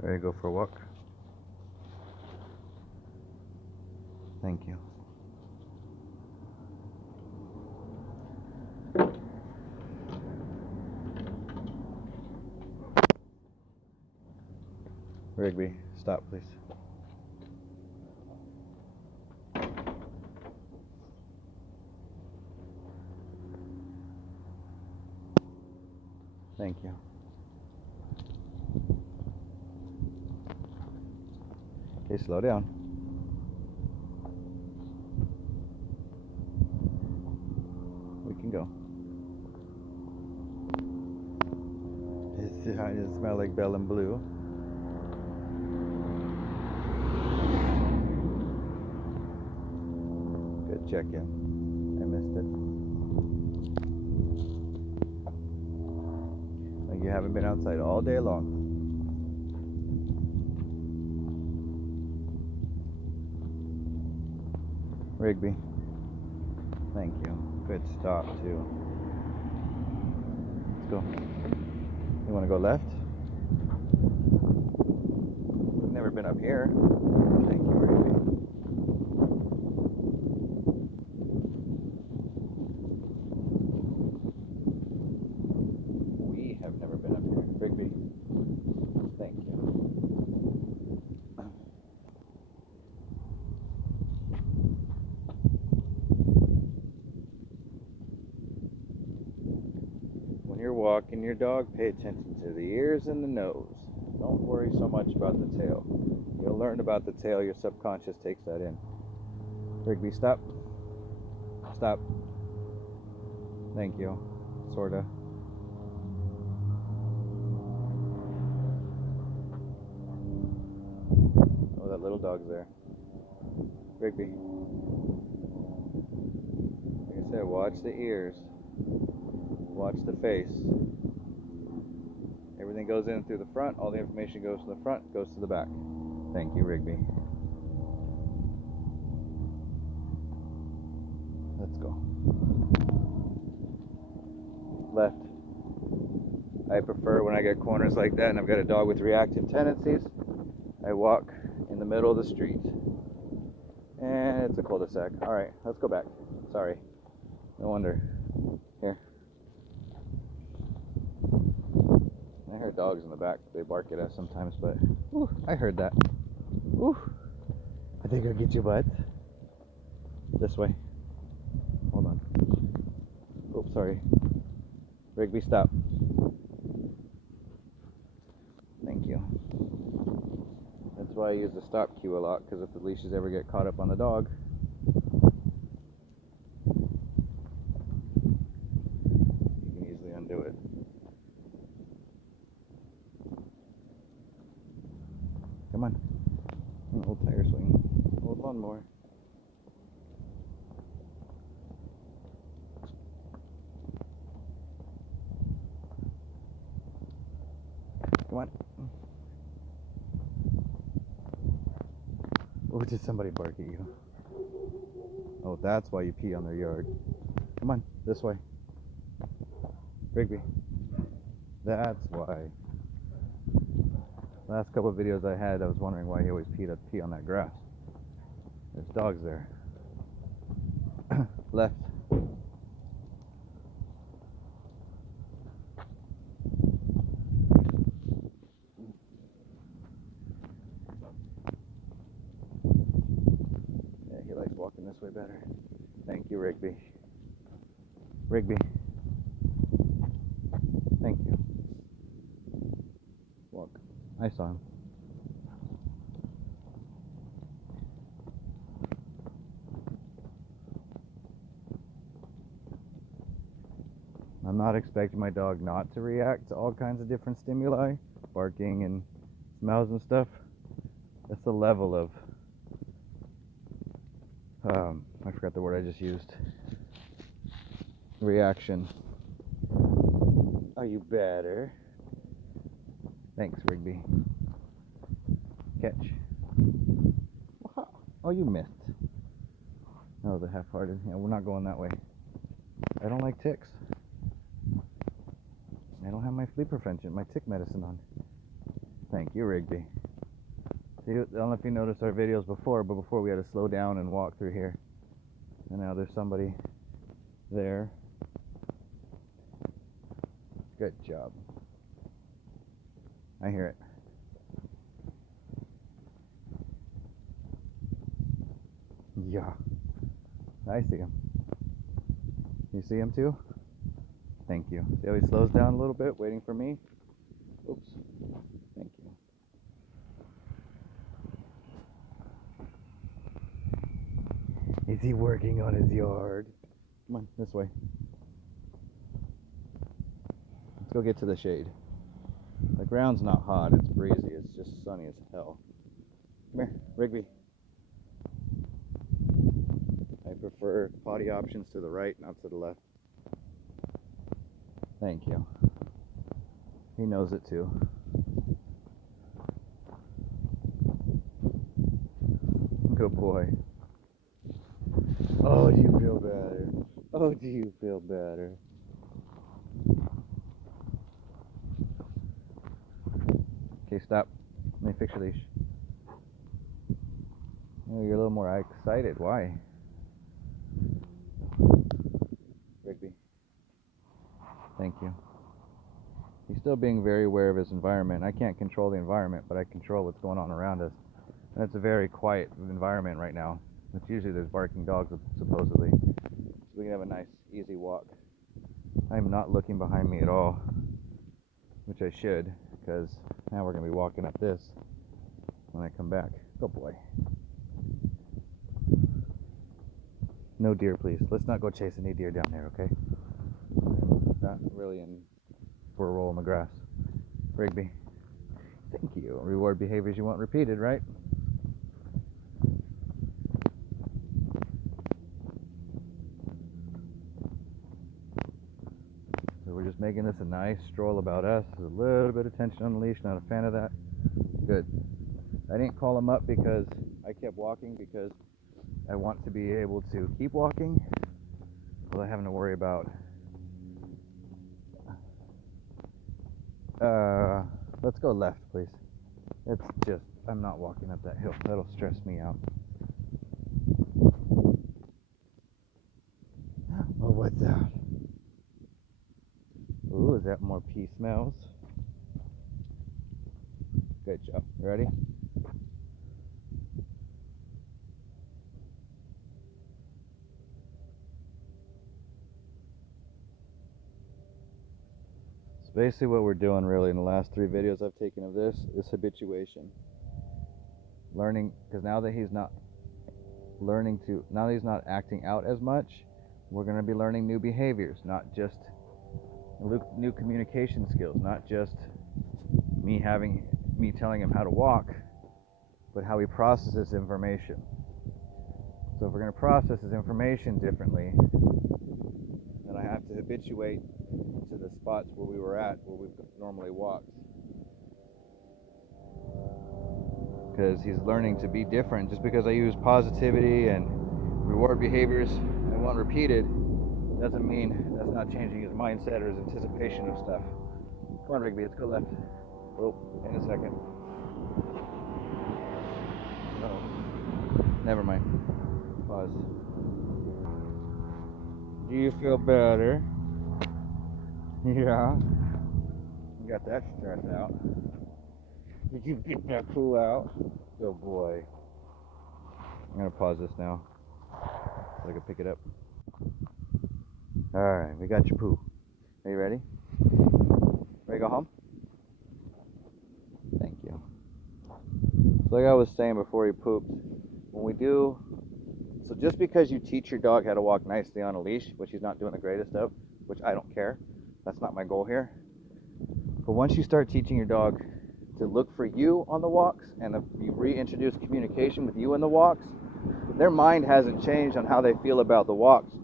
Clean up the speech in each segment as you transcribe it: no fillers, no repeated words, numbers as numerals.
Ready to go for a walk? Thank you. Rigby, stop please. Thank you. Okay, slow down. We can go. It smells like Bell and Blue. Good check-in. I missed it. Like you haven't been outside all day long. Rigby. Thank you. Good stop too. Let's go. You want to go left? We've never been up here. Thank you, Rigby. We have never been up here. Rigby. Thank you. When you're walking your dog, pay attention to the ears and the nose. Don't worry so much about the tail. You'll learn about the tail, your subconscious takes that in. Rigby, stop. Stop. Thank you. Sorta. Oh, that little dog's there. Rigby. Like I said, watch the ears. Watch the face. Everything goes in through the front. All the information goes to the front, goes to the back. Thank you, Rigby. Let's go. Left. I prefer when I get corners like that and I've got a dog with reactive tendencies, I walk in the middle of the street. And it's a cul-de-sac. Alright, let's go back. Sorry. No wonder. Here. I heard dogs in the back. They bark at us sometimes, but ooh, I heard that. Ooh. I think I'll get you, bud. This way. Hold on. Oops, sorry. Rigby, stop. Thank you. That's why I use the stop cue a lot, because if the leashes ever get caught up on the dog, you can easily undo it. Come on. An old tire swing. Old lawnmower. Come on. Oh, did somebody bark at you? Oh, that's why you pee on their yard. Come on, this way. Rigby. That's why. Last couple of videos I had, I was wondering why he always pee on that grass. There's dogs there. Left. Yeah, he likes walking this way better. Thank you, Rigby. Rigby. Thank you. Walk. I saw him. I'm not expecting my dog not to react to all kinds of different stimuli, barking and smells and stuff. That's the level of, I forgot the word I just used. Reaction. Are you better? Thanks, Rigby. Catch. Oh, you missed. That was a half-hearted. Yeah, we're not going that way. I don't like ticks. I don't have my flea prevention, my tick medicine on. Thank Thank you, Rigby. See, I don't know if you noticed our videos before, but before we had to slow down and walk through here. And now there's somebody there. Good job. I hear it. Yeah. I see him. You see him too? Thank you. See how he slows down a little bit, waiting for me? Oops. Thank you. Is he working on his yard? Come on, this way. Let's go get to the shade. The ground's not hot, it's breezy, it's just sunny as hell. Come here, Rigby. I prefer potty options to the right, not to the left. Thank you. He knows it too. Good boy. Oh, do you feel better? Oh, do you feel better? Okay, stop. Let me fix your leash. Oh, you're a little more excited. Why? Rigby. Thank you. He's still being very aware of his environment. I can't control the environment, but I control what's going on around us. And it's a very quiet environment right now. It's usually there's barking dogs, supposedly. So we can have a nice, easy walk. I'm not looking behind me at all, which I should, because now we're going to be walking up this when I come back. Good boy. No deer, please. Let's not go chase any deer down there, okay? Not really in for a roll in the grass. Rigby. Thank you. Reward behaviors you want repeated, right? So we're just making this a nice stroll about us. There's a little bit of tension on the leash. Not a fan of that. Good. I didn't call him up because I kept walking because I want to be able to keep walking without having to worry about let's go left, please. It's just, I'm not walking up that hill. That'll stress me out. Oh, what's that? Ooh, is that more pea smells? Good job. You ready? So basically what we're doing really in the last 3 videos I've taken of this is habituation. Learning, because now that he's not acting out as much, we're going to be learning new behaviors, not just new communication skills, not just me telling him how to walk, but how he processes information. So if we're going to process his information differently, then I have to habituate to the spots where we were at, where we normally walked. Because he's learning to be different. Just because I use positivity and reward behaviors and I want repeated, doesn't mean that's not changing his mindset or his anticipation of stuff. Come on, Rigby, let's go left. Oh, in a second. Oh, never mind. Pause. Do you feel better? Yeah. You got that stress out. Did you get that poo out? Good boy. I'm gonna pause this now so I can pick it up. Alright, we got your poo. Are you ready? Ready to go home? Thank you. So like I was saying before he pooped, so just because you teach your dog how to walk nicely on a leash, which he's not doing the greatest of, which I don't care, that's not my goal here. But once you start teaching your dog to look for you on the walks, and you reintroduce communication with you in the walks, their mind hasn't changed on how they feel about the walks,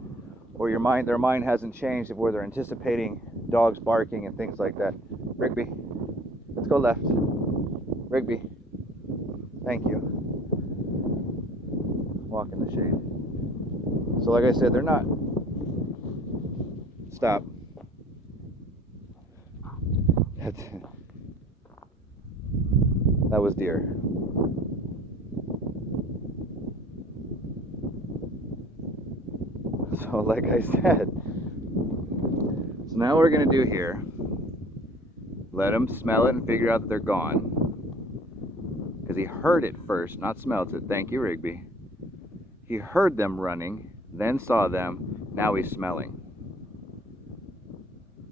or their mind hasn't changed of where they're anticipating dogs barking and things like that. Rigby, let's go left. Rigby, thank you. Walk in the shade. So like I said, they're not. Stop. That was deer. So like I said, so now what we're going to do here, let him smell it and figure out that they're gone. Because he heard it first, not smelt it. Thank you, Rigby. He heard them running, then saw them. Now he's smelling.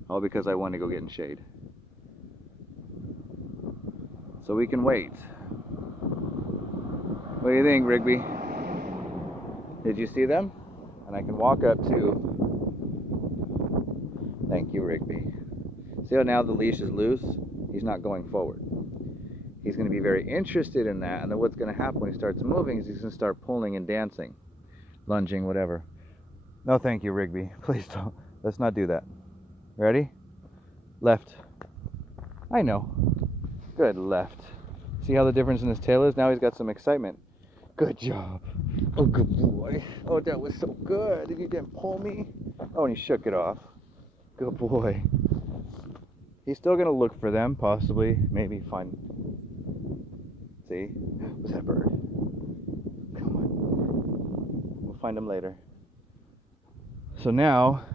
All because I want to go get in shade. So we can wait. What do you think, Rigby? Did you see them? And I can walk up to... Thank you, Rigby. See how now the leash is loose? He's not going forward. He's going to be very interested in that, and then what's going to happen when he starts moving is he's going to start pulling and dancing, lunging, whatever. No, thank you, Rigby. Please don't. Let's not do that. Ready? Left. I know. Good, left. See how the difference in his tail is? Now he's got some excitement. Good job. Oh, good boy. Oh, that was so good. And you didn't pull me. Oh, and he shook it off. Good boy. He's still going to look for them, possibly, maybe find... See? Was that a bird? Come on. We'll find him later. So now,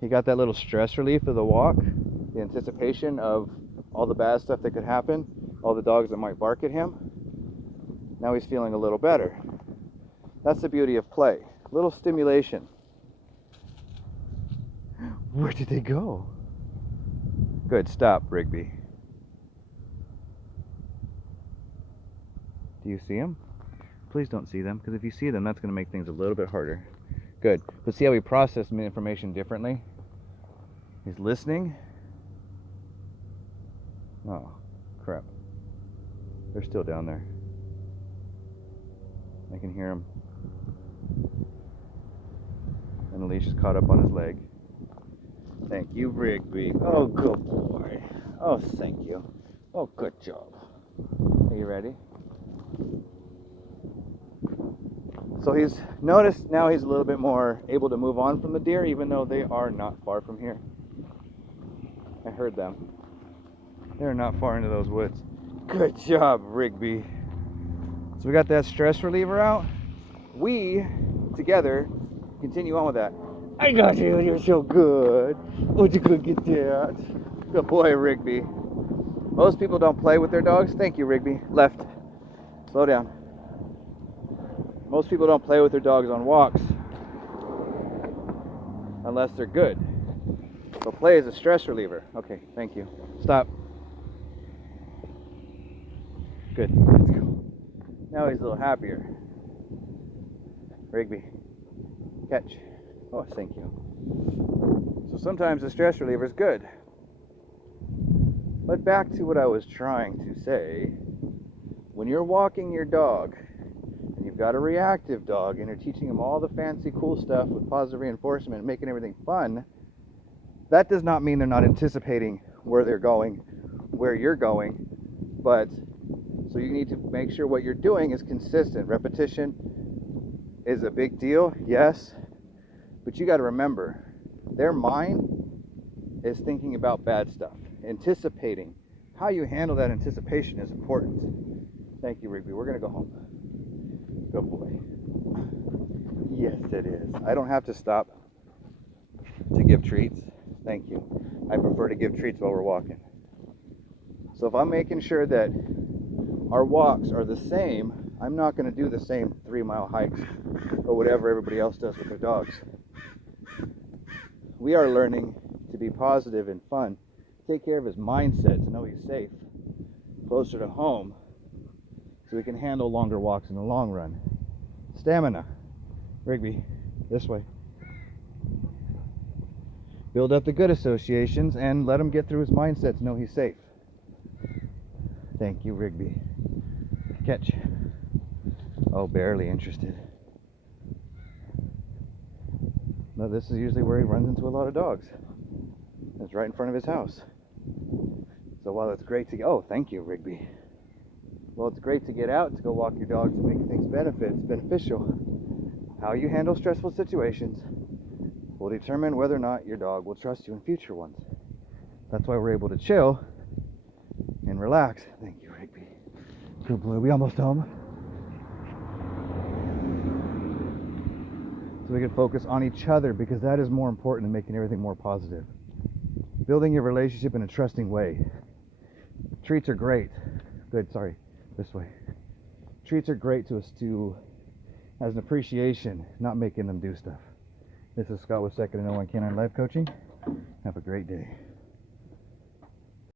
he got that little stress relief of the walk, the anticipation of all the bad stuff that could happen, all the dogs that might bark at him. Now he's feeling a little better. That's the beauty of play. Little stimulation. Where did they go? Good, stop, Rigby. Do you see them? Please don't see them, because if you see them, that's going to make things a little bit harder. Good. But see how we process information differently? He's listening. Oh, crap. They're still down there. I can hear them. And the leash is caught up on his leg. Thank you, Rigby. Oh, good boy. Oh, thank you. Oh, good job. Are you ready? So he's noticed now he's a little bit more able to move on from the deer, even though they are not far from here. I heard them. They're not far into those woods. Good job, Rigby. So we got that stress reliever out. We, together, continue on with that. I got you, you're so good. Oh, you could get that. Good boy, Rigby. Most people don't play with their dogs. Thank you, Rigby. Left. Slow down. Most people don't play with their dogs on walks unless they're good. So play is a stress reliever. Okay, thank you. Stop. Good. Let's go. Now he's a little happier. Rigby. Catch. Oh, thank you. So sometimes the stress reliever is good. But back to what I was trying to say. When you're walking your dog, and you've got a reactive dog, and you're teaching him all the fancy cool stuff with positive reinforcement and making everything fun, that does not mean they're not anticipating where they're going, where you're going. But so you need to make sure what you're doing is consistent. Repetition is a big deal, yes, but you got to remember, their mind is thinking about bad stuff, anticipating. How you handle that anticipation is important. Thank you, Rigby. We're going to go home. Good boy. Yes, it is. I don't have to stop to give treats. Thank you. I prefer to give treats while we're walking. So if I'm making sure that our walks are the same, I'm not going to do the same 3-mile hikes or whatever everybody else does with their dogs. We are learning to be positive and fun, take care of his mindset to know he's safe, closer to home, so we can handle longer walks in the long run. Stamina. Rigby, this way. Build up the good associations and let him get through his mindset to know he's safe. Thank you, Rigby. Catch. Oh, barely interested. No, this is usually where he runs into a lot of dogs. It's right in front of his house. So while it's great to... Oh, thank you, Rigby. Well, it's great to get out, to go walk your dog, to make things beneficial. How you handle stressful situations will determine whether or not your dog will trust you in future ones. That's why we're able to chill and relax. Thank you, Rigby. Good boy. We almost home. So we can focus on each other, because that is more important than making everything more positive. Building your relationship in a trusting way. Treats are great. Good, sorry. This way. Treats are great to us as an appreciation, not making them do stuff. This is Scott with Second and No One Canine Life Coaching. Have a great day.